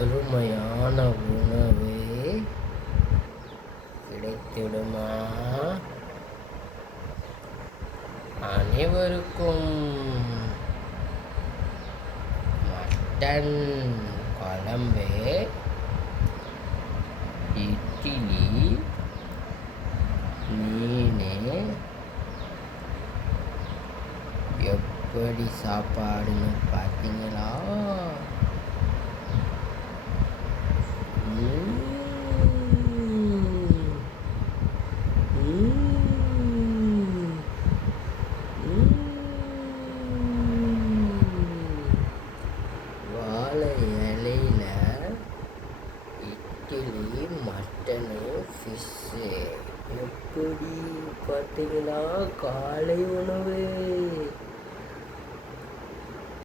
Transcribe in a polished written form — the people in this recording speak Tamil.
அருமையான உணவு கிடைத்திடுமா? அனைவருக்கும் மட்டன் குழம்பு, இட்லி, மீன் எப்படி சாப்பாடுன்னு பார்த்தீங்களா? வாழை இலையில இட்லி, மட்டனு, ஃபிஷ்ஷு எப்படி பார்த்தீங்களா? காலை உணவு